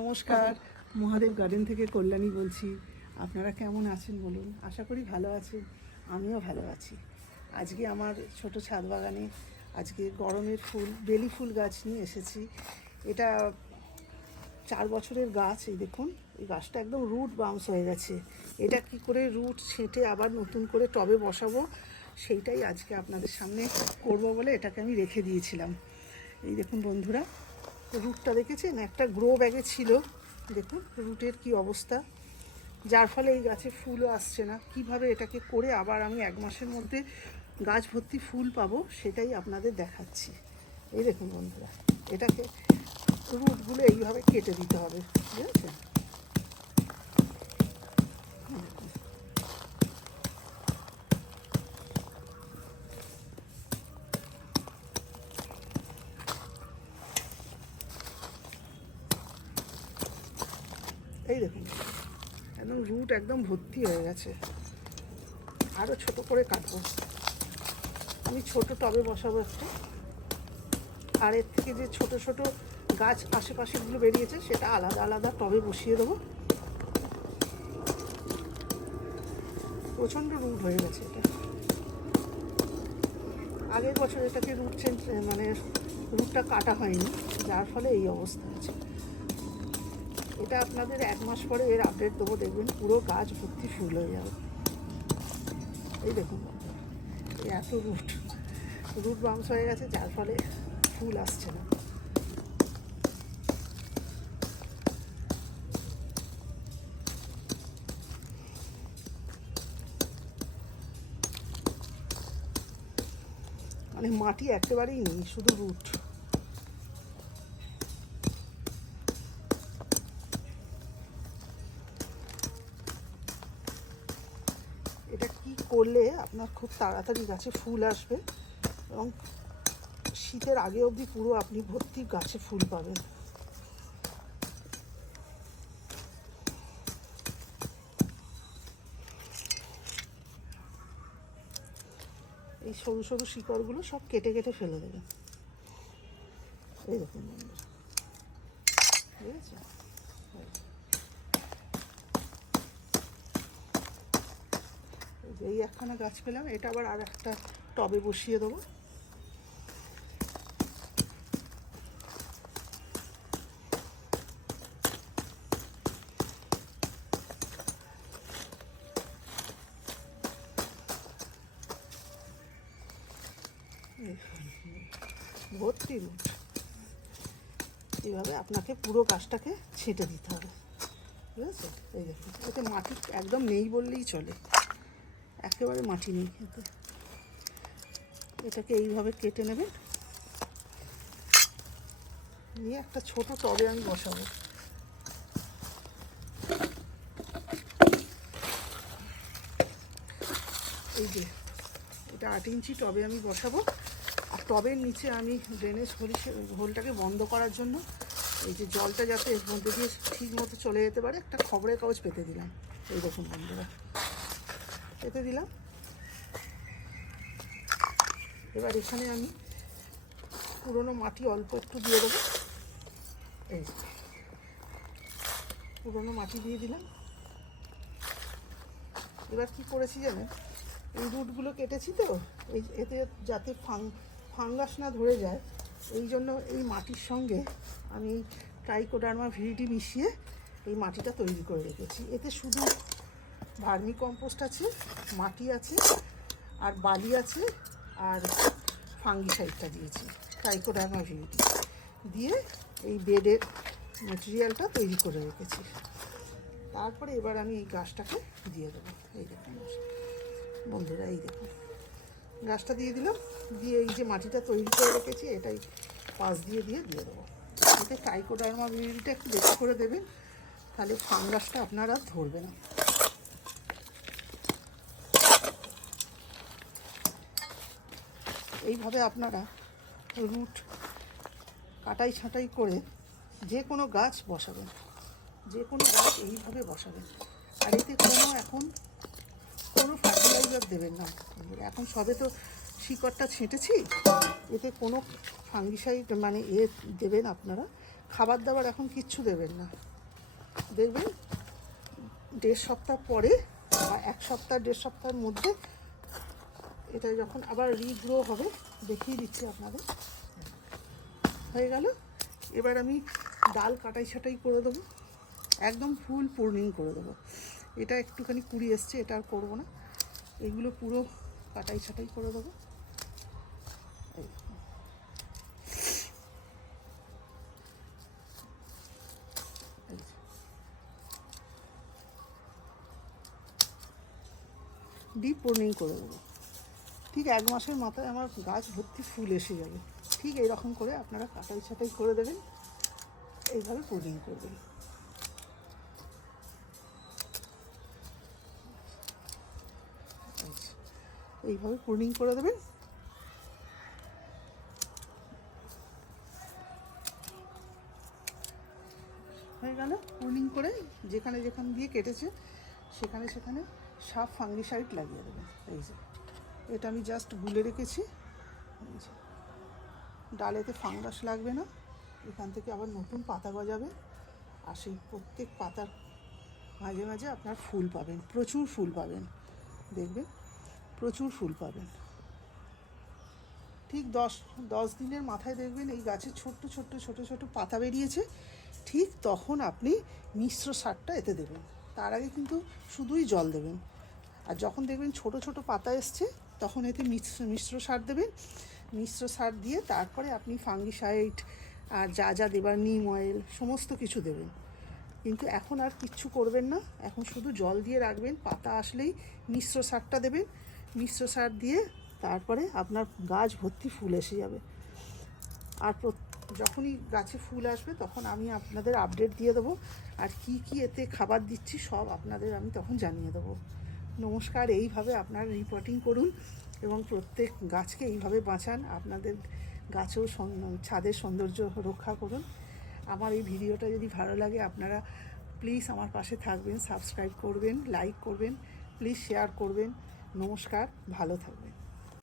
নমস্কার, মহাদেব গার্ডেন থেকে কল্যাণী বলছি। আপনারা কেমন আছেন বলুন? আশা করি ভালো আছেন, আমিও ভালো আছি। আজকে আমার ছোট ছাদ বাগানে আজকে গরমের ফুল, বেলি ফুল গাছ নিয়ে এসেছি। এটা চার বছরের গাছ, এই দেখুন, এই গাছটা একদম রুট বাউন্স হয়ে গেছে। এটা কি করে রুট ছেঁটে আবার নতুন করে টবে বসাবো, সেইটাই আজকে আপনাদের সামনে করব বলে এটাকে আমি রেখে দিয়েছিলাম। এই দেখুন বন্ধুরা রুটটা দেখেছেন? একটা গ্রো ব্যাগে ছিল। দেখুন, রুটের কি অবস্থা। যার ফলে এই গাছে ফুলও আসছে না। কীভাবে এটাকে করে আবার আমি এক মাসের মধ্যে গাছ ভর্তি ফুল পাবো, সেটাই আপনাদের দেখাচ্ছি। এই দেখুন বন্ধুরা, এটাকে রুটগুলো এইভাবে কেটে দিতে হবে। বুঝেছেন? এই দেখুন। একদম রুট একদম ভর্তি হয়ে গেছে। আরও ছোট করে কাটবো। আমি ছোট টবে বসাবো একটা। আর এর থেকে যে ছোট ছোট গাছ আশেপাশেগুলো বেরিয়েছে, সেটা আলাদা আলাদা টবে বসিয়ে দেবো। প্রচণ্ড রুট হয়ে গেছে এটা। আগের বছর এটাকে রুট মানে রুটটা কাটা হয়নি, যার ফলে এই অবস্থা আছে। এটা আপনাদের এক মাস পরে এর আপডেট দেবো, দেখবেন পুরো গাছ ভর্তি ফুল হয়ে যাবে। এই দেখুন এত রুট রুট বাউন্স হয়ে গেছে, যার ফলে ফুল আসছে না। মানে মাটি একেবারেই নেই, শুধু রুট কি করলে আপনার খুব তাড়াতাড়ি গাছে ফুল আসবে? এবং শীতের আগে অবধি পুরো আপনি ভর্তি গাছে ফুল পাবেন। এই সরু সরু শিকড়গুলো সব কেটে কেটে ফেলে দেবেন। এই ঠিক আছে? এই একখানা গাছ পেলাম, এটা আবার আর একটা টবে বসিয়ে দেবো। ভর্তি রুট এইভাবে আপনাকে পুরো গাছটাকে ছেটে দিতে হবে। বুঝেছ এই দেখুন, এতে মাটি একদম নেই বললেই চলে। একেবারে মাটি নেই এতে এটাকে এইভাবে কেটে নেবেন নিয়ে একটা ছোট টবে আমি বসাবো। এই যে, এটা আট ইঞ্চি টবে আমি বসাবো। আর টবের নিচে আমি ড্রেনেজ হোলি হোলটাকে বন্ধ করার জন্য এই যে জলটা যাতে এর মধ্যে দিয়ে ঠিক মতো চলে যেতে পারে, একটা খবরের কাগজ পেতে দিলাম। এই বন্ধুরা। পেতে দিলাম। এবার এখানে আমি পুরনো মাটি অল্প একটু দিয়ে দেবো। এই। পুরনো মাটি দিয়ে দিলাম। এবার কি করেছি জানেন? এই রুটগুলো কেটেছি তো, এই এতে যাতে ফাং, ফাঙ্গাস না ধরে যায়, এই জন্য এই মাটির সঙ্গে আমি ট্রাইকোডার্মা ভিডিটি মিশিয়ে এই মাটিটা তৈরি করে রেখেছি। এতে শুধু ভার্মি কম্পোস্ট আছে, মাটি আছে, আর বালি আছে, আর ফাঙ্গিসাইডটা দিয়েছি ট্রাইকোডার্মা ভিডিটি দিয়ে এই বেডের মেটেরিয়ালটা তৈরি করে রেখেছি। তারপরে এবার আমি এই গাছটাকে দিয়ে দেবো। এই দেখুন বন্ধুরা এই দেখুন। গাছটা দিয়ে দিলাম, দিয়ে এই যে মাটিটা তৈরি করে রেখেছি, এটাই পাশ দিয়ে দিয়ে দিয়ে দেবো। এতে টাইকোডার্মা একটু বেশি করে দেবেন, তাহলে ফাঙ্গাসটা আপনারা ধরবে না। এইভাবে আপনারা রুট কাটাই ছাঁটাই করে যে কোনো গাছ বসাবেন। যে কোনো গাছ এইভাবে বসাবেন। আর এতে কোনো এখন কোনো ফার্টিলাইজার দেবেন না। এখন সবে তো শিকড়টা ছেঁটেছি, এতে কোনো ফাঙ্গিসাইড মানে এ দেবেন আপনারা। খাবার দাবার এখন কিচ্ছু দেবেন না। দেখবেন দেড় সপ্তাহ পরে বা এক সপ্তাহ, দেড় সপ্তাহের মধ্যে এটা যখন আবার রিগ্রো হবে, দেখিয়ে দিচ্ছি আপনাদের। হয়ে গেল। এবার আমি ডাল কাটাই ছাটাই করে দেবো। একদম ফুল পূর্ণিং করে দেবো। এটা একটুখানি কুড়ি এসছে, এটা আর করব না। এগুলো পুরো কাটাই ছাটাই করে দেবো। ডিপ পূর্ণিং করে দেবো। ঠিক এক মাসের মাথায় আমার গাছ ভর্তি ফুল এসে যাবে। ঠিক এইরকম করে আপনারা কাটাই ছাটাই করে দেবেন। এইভাবে পূর্ণিং করবেন। এইভাবে পূর্ণিং করে দেবেন। হয়ে গেল পূর্ণিং করে যেখানে যেখানে দিয়ে কেটেছে, সেখানে সেখানে সাপ ফাঙ্গিসাইড লাগিয়ে দেবেন। এই যে। এটা আমি জাস্ট গুলে রেখেছি। ডালেতে ফাঙ্গাস লাগবে না। এখান থেকে আবার নতুন পাতা গজাবে। আর সেই প্রত্যেক পাতার মাঝে মাঝে আপনার ফুল পাবেন। প্রচুর ফুল পাবেন। দেখবেন, প্রচুর ফুল পাবেন। ঠিক দশ দশ দিনের মাথায় দেখবেন এই গাছে ছোট্ট ছোট্ট, ছোট ছোট পাতা বেরিয়েছে। ঠিক তখন আপনি মিশ্র সারটা এতে দেবেন। তার আগে কিন্তু শুধুই জল দেবেন। আর যখন দেখবেন ছোট ছোট পাতা এসছে তখন এতে মিশ্র মিশ্র সার দেবেন। মিশ্র সার দিয়ে তারপরে আপনি ফাঙ্গিসাইড আর যা যা দেবার নিম অয়েল সমস্ত কিছু দেবেন। কিন্তু এখন আর কিচ্ছু করবেন না। এখন শুধু জল দিয়ে রাখবেন, পাতা আসলেই মিশ্র সারটা দেবেন। মিশ্র সার দিয়ে তারপরে আপনার গাছ ভর্তি ফুল এসে যাবে। আর যখনই গাছে ফুল আসবে তখন আমি আপনাদের আপডেট দিয়ে দেবো। আর কি কি এতে খাবার দিচ্ছি সব আপনাদের আমি তখন জানিয়ে দেবো। নমস্কার, এইভাবে আপনার রিপোর্টিং করুন এবং প্রত্যেক গাছকে এইভাবে বাঁচান। আপনাদের গাছেও ছাদের সৌন্দর্য রক্ষা করুন। আমার এই ভিডিওটা যদি ভালো লাগে, আপনারা প্লিজ আমার পাশে থাকবেন সাবস্ক্রাইব করবেন লাইক করবেন প্লিজ শেয়ার করবেন। নমস্কার, ভালো থাকবেন।